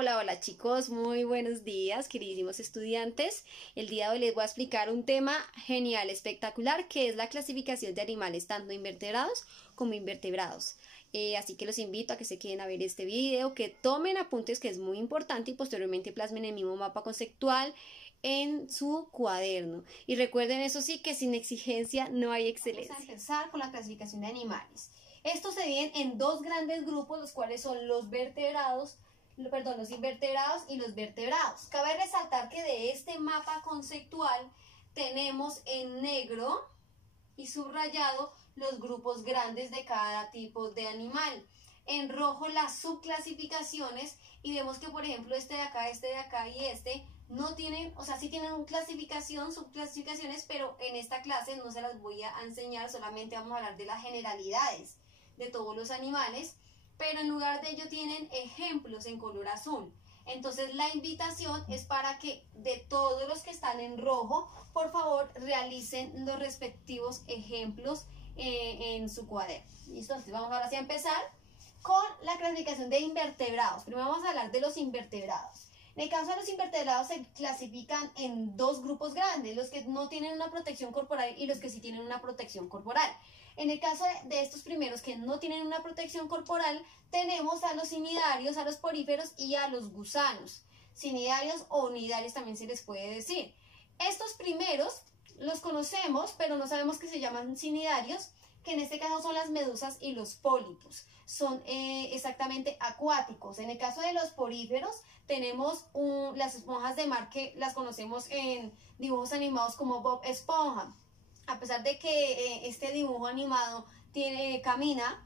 Hola, hola chicos, muy buenos días, queridísimos estudiantes. El día de hoy les voy a explicar un tema genial, espectacular, que es la clasificación de animales, tanto invertebrados como invertebrados. Así que los invito a que se queden a ver este video, que tomen apuntes, que es muy importante, y posteriormente plasmen el mismo mapa conceptual en su cuaderno. Y recuerden, eso sí, que sin exigencia no hay excelencia. Vamos a empezar con la clasificación de animales. Estos se dividen en dos grandes grupos, los cuales son los invertebrados y los vertebrados. Cabe resaltar que de este mapa conceptual tenemos en negro y subrayado los grupos grandes de cada tipo de animal. En rojo las subclasificaciones, y vemos que por ejemplo este de acá y este no tienen, o sea, sí tienen subclasificaciones, pero en esta clase no se las voy a enseñar, solamente vamos a hablar de las generalidades de todos los animales, pero en lugar de ello tienen ejemplos en color azul. Entonces la invitación es para que de todos los que están en rojo, por favor realicen los respectivos ejemplos en su cuaderno. ¿Listo? Entonces vamos ahora sí a empezar con la clasificación de invertebrados. Primero vamos a hablar de los invertebrados. En el caso de los invertebrados se clasifican en dos grupos grandes, los que no tienen una protección corporal y los que sí tienen una protección corporal. En el caso de estos primeros que no tienen una protección corporal, tenemos a los cnidarios, a los poríferos y a los gusanos. Cnidarios o nidarios también se les puede decir. Estos primeros los conocemos, pero no sabemos que se llaman cnidarios, que en este caso son las medusas y los pólipos. Son exactamente acuáticos. En el caso de los poríferos tenemos las esponjas de mar, que las conocemos en dibujos animados como Bob Esponja. A pesar de que este dibujo animado camina,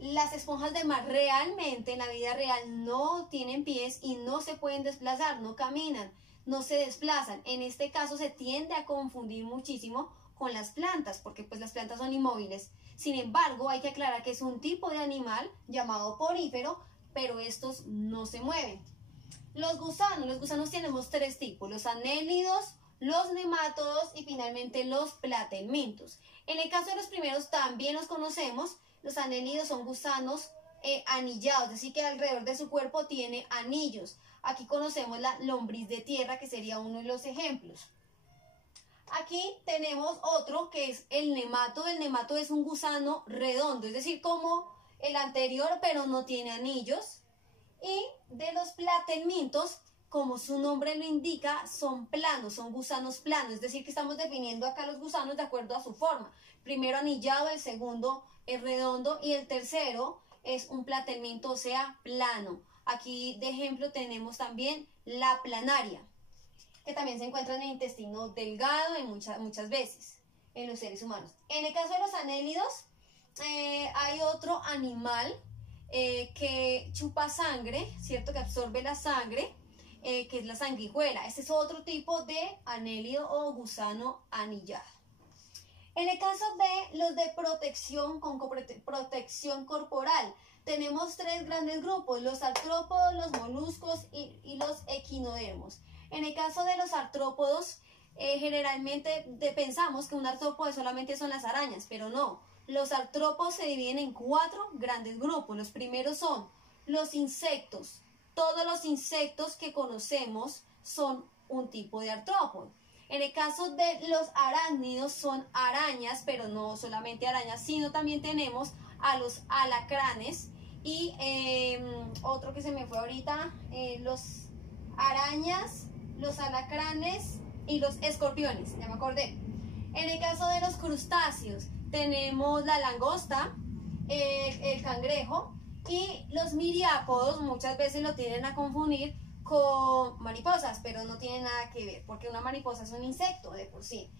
las esponjas de mar realmente en la vida real no tienen pies y no se pueden desplazar, no caminan, no se desplazan. En este caso se tiende a confundir muchísimo con las plantas, porque pues las plantas son inmóviles. Sin embargo, hay que aclarar que es un tipo de animal llamado porífero, pero estos no se mueven. Los gusanos tenemos tres tipos: los anélidos, los nemátodos y finalmente los platelmintos. En el caso de los primeros también los conocemos. Los anélidos son gusanos anillados, es decir que alrededor de su cuerpo tiene anillos. Aquí conocemos la lombriz de tierra, que sería uno de los ejemplos. Aquí tenemos otro que es el nemátodo. El nemátodo es un gusano redondo, es decir, como el anterior, pero no tiene anillos. Y de los platelmintos, como su nombre lo indica, son planos, son gusanos planos, es decir que estamos definiendo acá los gusanos de acuerdo a su forma. Primero anillado, el segundo es redondo y el tercero es un platelminto, o sea, plano. Aquí de ejemplo tenemos también la planaria, que también se encuentra en el intestino delgado muchas veces en los seres humanos. En el caso de los anélidos, hay otro animal que chupa sangre, ¿cierto? Que absorbe la sangre, que es la sanguijuela. Este es otro tipo de anélido o gusano anillado. En el caso de los de protección con protección corporal, tenemos tres grandes grupos: los artrópodos, los moluscos y los equinodermos. En el caso de los artrópodos, generalmente pensamos que un artrópodo solamente son las arañas, pero no. Los artrópodos se dividen en cuatro grandes grupos. Los primeros son los insectos. Todos los insectos que conocemos son un tipo de artrópodo. En el caso de los arácnidos son arañas, pero no solamente arañas, sino también tenemos a los alacranes y otro que se me fue ahorita, los arañas, los alacranes y los escorpiones, ya me acordé. En el caso de los crustáceos tenemos la langosta, el cangrejo, y los miriápodos muchas veces lo tienden a confundir con mariposas, pero no tiene nada que ver, porque una mariposa es un insecto de por sí.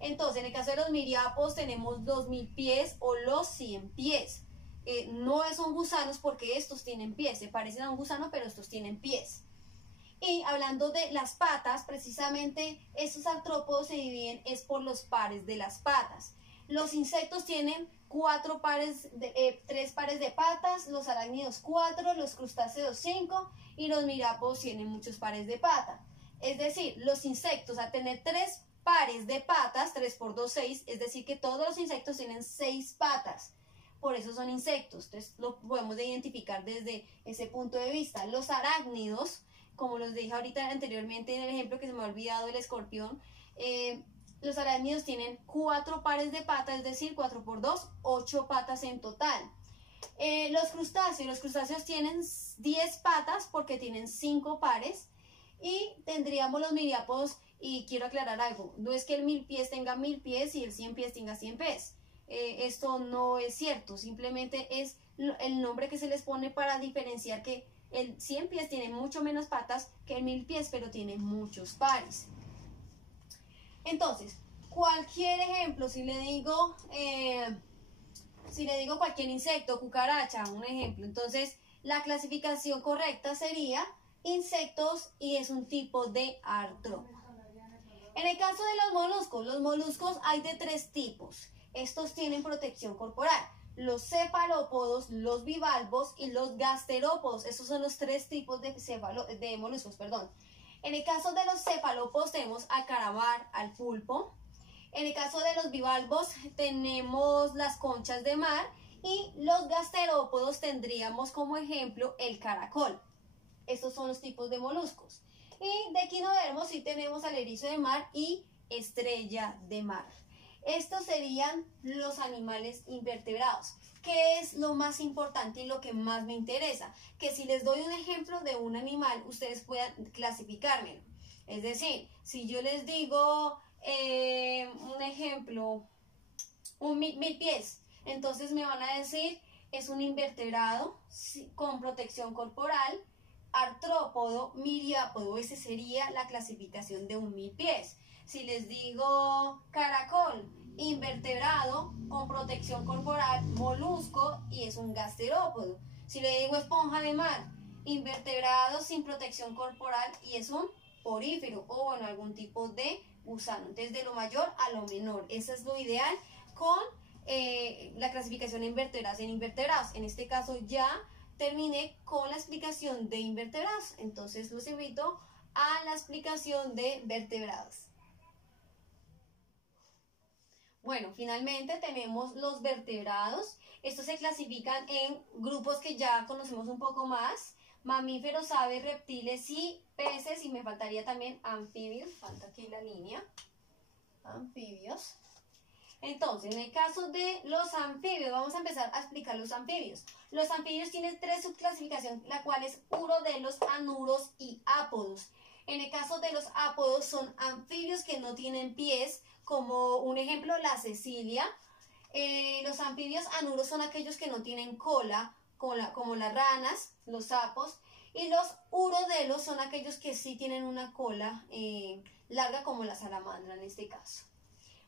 Entonces, en el caso de los miriápodos tenemos los 1000 pies o los 100 pies. No son gusanos porque estos tienen pies, se parecen a un gusano, pero estos tienen pies. Y hablando de las patas, precisamente estos artrópodos se dividen por los pares de las patas. Los insectos tienen 3 pares de patas, los arácnidos 4, los crustáceos 5 y los miriápodos tienen muchos pares de patas. Es decir, los insectos, al tener 3 pares de patas, 3 por 2, 6, es decir que todos los insectos tienen 6 patas. por eso son insectos. Entonces lo podemos identificar desde ese punto de vista. Los arácnidos, como los dije ahorita anteriormente en el ejemplo que se me ha olvidado el escorpión, los arácnidos tienen 4 pares de patas, es decir, 4 por 2, 8 patas en total. Los crustáceos tienen 10 patas porque tienen 5 pares. Y tendríamos los miriápodos, y quiero aclarar algo, no es que el 1000 pies tenga 1000 pies y el 100 pies tenga 100 pies. Esto no es cierto, simplemente es el nombre que se les pone para diferenciar que el 100 pies tiene mucho menos patas que el 1000 pies, pero tiene muchos pares. Entonces, cualquier ejemplo, si le digo cualquier insecto, cucaracha, un ejemplo, entonces la clasificación correcta sería insectos y es un tipo de artrópodo. En el caso de los moluscos hay de 3 tipos. Estos tienen protección corporal. Los cefalópodos, los bivalvos y los gasterópodos. Estos son los 3 tipos de moluscos, perdón. En el caso de los cefalópodos tenemos al calamar, al pulpo. En el caso de los bivalvos tenemos las conchas de mar y los gasterópodos tendríamos como ejemplo el caracol. Estos son los tipos de moluscos. Y de equinodermos sí tenemos al erizo de mar y estrella de mar. Estos serían los animales invertebrados. ¿Qué es lo más importante y lo que más me interesa? Que si les doy un ejemplo de un animal, ustedes puedan clasificármelo. Es decir, si yo les digo un ejemplo, un 1000 pies, entonces me van a decir, es un invertebrado con protección corporal, artrópodo, miriápodo. Esa sería la clasificación de un 1000 pies. Si les digo caracol, invertebrado con protección corporal, molusco y es un gasterópodo. Si le digo esponja de mar, invertebrado sin protección corporal y es un porífero o bueno, algún tipo de gusano. Entonces de lo mayor a lo menor. Eso es lo ideal con la clasificación de invertebrados en invertebrados. En este caso ya terminé con la explicación de invertebrados, entonces los invito a la explicación de vertebrados. Bueno, finalmente tenemos los vertebrados. Estos se clasifican en grupos que ya conocemos un poco más: mamíferos, aves, reptiles y peces, y me faltaría también anfibios, falta aquí la línea, anfibios. Entonces, en el caso de los anfibios, vamos a empezar a explicar los anfibios. Los anfibios tienen 3 subclasificaciones, la cual es urodelos, anuros y ápodos. En el caso de los ápodos son anfibios que no tienen pies, como un ejemplo la cecilia. Los anfibios anuros son aquellos que no tienen cola, como las ranas, los sapos. Y los urodelos son aquellos que sí tienen una cola larga, como la salamandra en este caso.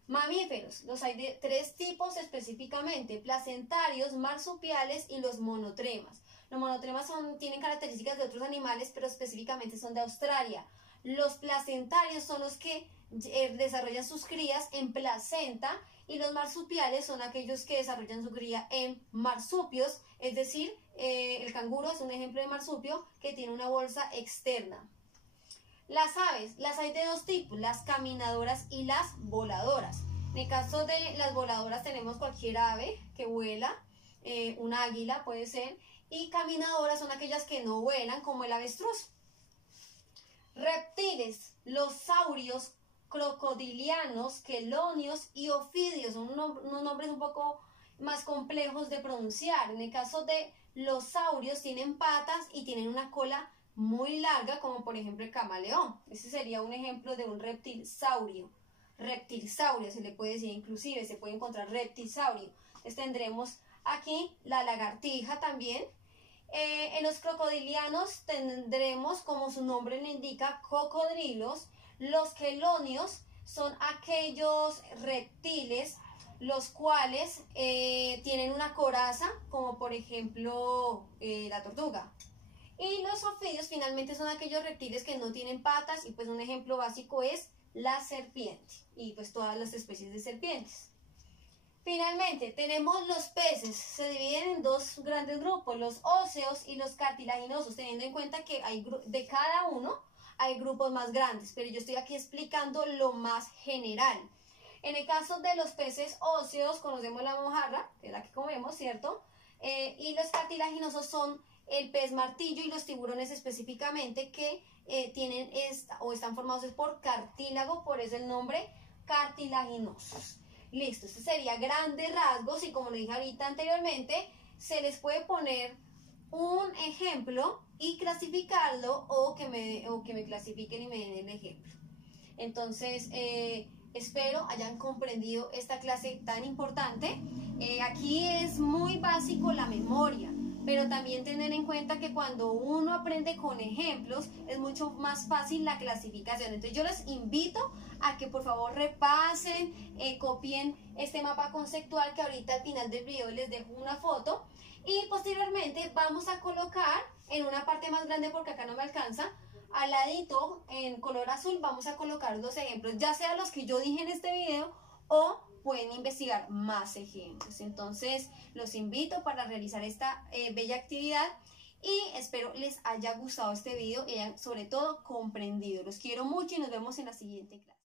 Mamíferos, los hay de 3 tipos específicamente: placentarios, marsupiales y los monotremas. Los monotremas tienen características de otros animales, pero específicamente son de Australia. Los placentarios son los que desarrollan sus crías en placenta y los marsupiales son aquellos que desarrollan su cría en marsupios, es decir, el canguro es un ejemplo de marsupio que tiene una bolsa externa. Las aves, las hay de 2 tipos, las caminadoras y las voladoras. En el caso de las voladoras tenemos cualquier ave que vuela, un águila puede ser, y caminadoras son aquellas que no vuelan, como el avestruz. Reptiles, los saurios, crocodilianos, quelonios y ofidios, son unos nombres un poco más complejos de pronunciar. En el caso de los saurios tienen patas y tienen una cola muy larga, como por ejemplo el camaleón. Ese sería un ejemplo de un reptilsaurio. Reptilsaurio se le puede decir, inclusive se puede encontrar reptilsaurio. Entonces tendremos aquí la lagartija también. En los crocodilianos tendremos, como su nombre le indica, cocodrilos. Los quelonios son aquellos reptiles los cuales tienen una coraza, como por ejemplo la tortuga. Y los ofidios finalmente son aquellos reptiles que no tienen patas, y pues un ejemplo básico es la serpiente y pues todas las especies de serpientes. Finalmente tenemos los peces, se dividen en 2 grandes grupos, los óseos y los cartilaginosos, teniendo en cuenta que de cada uno hay grupos más grandes, pero yo estoy aquí explicando lo más general. En el caso de los peces óseos, conocemos la mojarra, que es la que comemos, ¿cierto? Y los cartilaginosos son el pez martillo y los tiburones específicamente que tienen o están formados por cartílago, por eso el nombre cartilaginosos. Listo, este sería grandes rasgos y como le dije ahorita anteriormente, se les puede poner un ejemplo y clasificarlo o que me clasifiquen y me den el ejemplo. Entonces, espero hayan comprendido esta clase tan importante. Aquí es muy básico la memoria, pero también tener en cuenta que cuando uno aprende con ejemplos es mucho más fácil la clasificación. Entonces yo les invito a que por favor repasen, copien este mapa conceptual que ahorita al final del video les dejo una foto y posteriormente vamos a colocar en una parte más grande porque acá no me alcanza. Al ladito, en color azul, vamos a colocar los ejemplos, ya sea los que yo dije en este video o pueden investigar más ejemplos. Entonces, los invito para realizar esta bella actividad y espero les haya gustado este video y hayan sobre todo comprendido. Los quiero mucho y nos vemos en la siguiente clase.